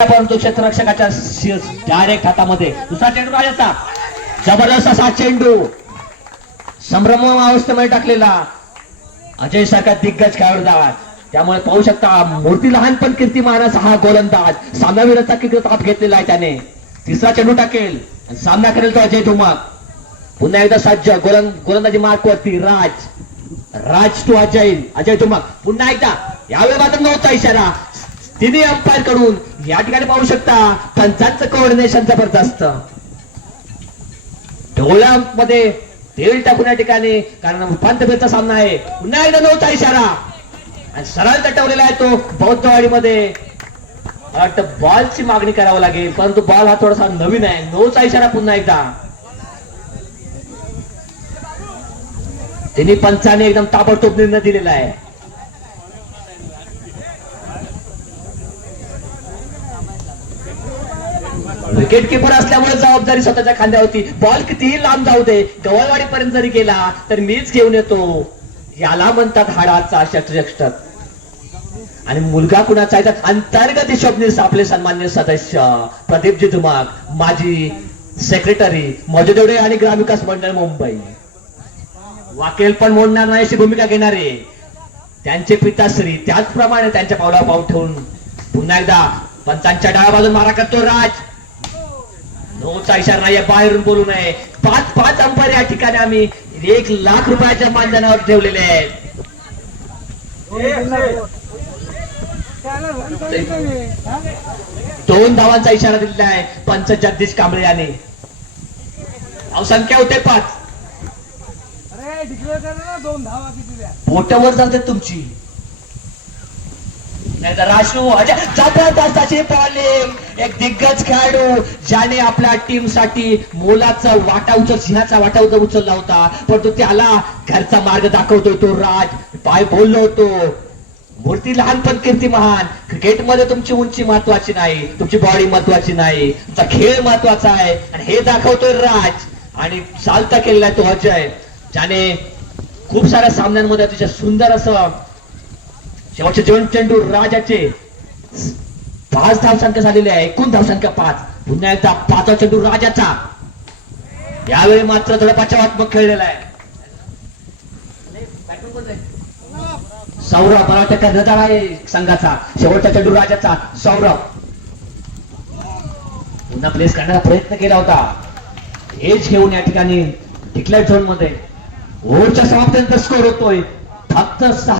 परंतु क्षेत्ररक्षकाच्या डायरेक्ट हातामध्ये. दुसरा चेंडू राजाचा. जबरदस्त असा चेंडू. संभ्रम अवस्थेमध्ये टाकलेला. अजय सारखा दिग्गज खेळाडू दास त्यामुळे पाहू शकता मूर्ती लहान पण कीर्तिमान असा हा गोलंदाज. सामनावीराचा किती ताप घेतलेला आहे त्याने. तिसरा चेंडू टाकेल. सामना करेल तो अजय धुमाक पुन्हा एकदा सज्ज गोलं गोलंदाजी मार्क वरती. राज. राज तू अजय. अजय धुमाक पुन्हा एकदा. यावेळी मात्र नव्हता इशारा. तिन्ही अंपायरकडून या ठिकाणी पाहू शकता पंचांचं कोऑर्डिनेशन जबरदस्त. डोळ्यामध्ये तेल टाकून या ठिकाणी कारण उपांत्यफेरचा सामना आहे. पुन्हा एकदा नव्हता इशारा. आणि सरळ तटवलेला आहे तो बौद्धवाडीमध्ये. वाटतं बॉलची मागणी करावं लागेल परंतु बॉल हा थोडासा नवीन आहे. नऊचा इशारा पुन्हा एकदा. त्यांनी पंचाने एकदम ताबडतोब निर्णय दिलेला आहे. विकेट किपर असल्यामुळे जबाबदारी स्वतःच्या खांद्यावरती बॉल कितीही लांब जाऊ दे गवळवाडीपर्यंत जरी गेला तर मीच घेऊन येतो. याला म्हणतात हाडाचा षटरक्षक आणि मुलगा कुणाचा आहे? तर अंतर्गत स्वप्नीस आपले सन्मान्य सदस्य. प्रदीपजी धुमाग माजी सेक्रेटरी मजदेवडे आणि ग्रामविकास मंडळ मुंबई. वाकेल पण मोडणार नाही अशी भूमिका घेणारे. त्यांचे पिताश्री त्याचप्रमाणे त्यांच्या पावला पाऊल ठेवून पुन्हा एकदा पंचांच्या डाव्या बाजून मारा करतो राज. नोचा इशारा नाहीये बाहेरून बोलू नये. पाच पाच अंपायर या ठिकाणी आम्ही एक लाख रुपयाच्या मानधनावर ठेवलेले आहेत. दोन धावांचा इशारा दिलेला आहे पंच जगदीश कांबळे यांनी. संख्या होते पाच. अरे डिक्लेअर करा ना दोन धावा पोटावर जाते तुमची. नाहीतर राशू अजय जबरदस्त अशी प्रॉब्लेम एक दिग्गज खेळाडू ज्याने आपल्या टीमसाठी मोलाचा वाटा उचल सिंहाचा वाटा उचल उचलला होता. परंतु त्याला घरचा मार्ग दाखवतोय तो राज. पाय बोललो होतो. मूर्ती लहान पण कीर्ती महान. क्रिकेटमध्ये तुमची उंची महत्वाची नाही तुमची बॉडी महत्वाची नाही. तुमचा खेळ महत्त्वाचा आहे. आणि हे दाखवतोय राज. आणि चालता केलेला तो अजय. ज्याने खूप साऱ्या सामन्यांमध्ये अतिशय सुंदर असं शेवटचे दोन चेंडू राजाचे. पाच धावसंख्या झालेली आहे. एकूण धावसंख्या पाच. पुन्हा एकदा पाचवा चेंडू राजाचा. यावेळी मात्र थोडा पचावात्मक खेळलेला आहे. सौरभ मला वाटतं कर्णधार आहे संघाचा. शेवटचा चेंडू राजाचा. सौरभ. पुन्हा प्लेस करण्याचा प्रयत्न केला होता. एज घेऊन या ठिकाणी डिक्लेअर झोनमध्ये. ओव्हरच्या समाप्तीनंतर स्कोर होतोय. फक्त सहा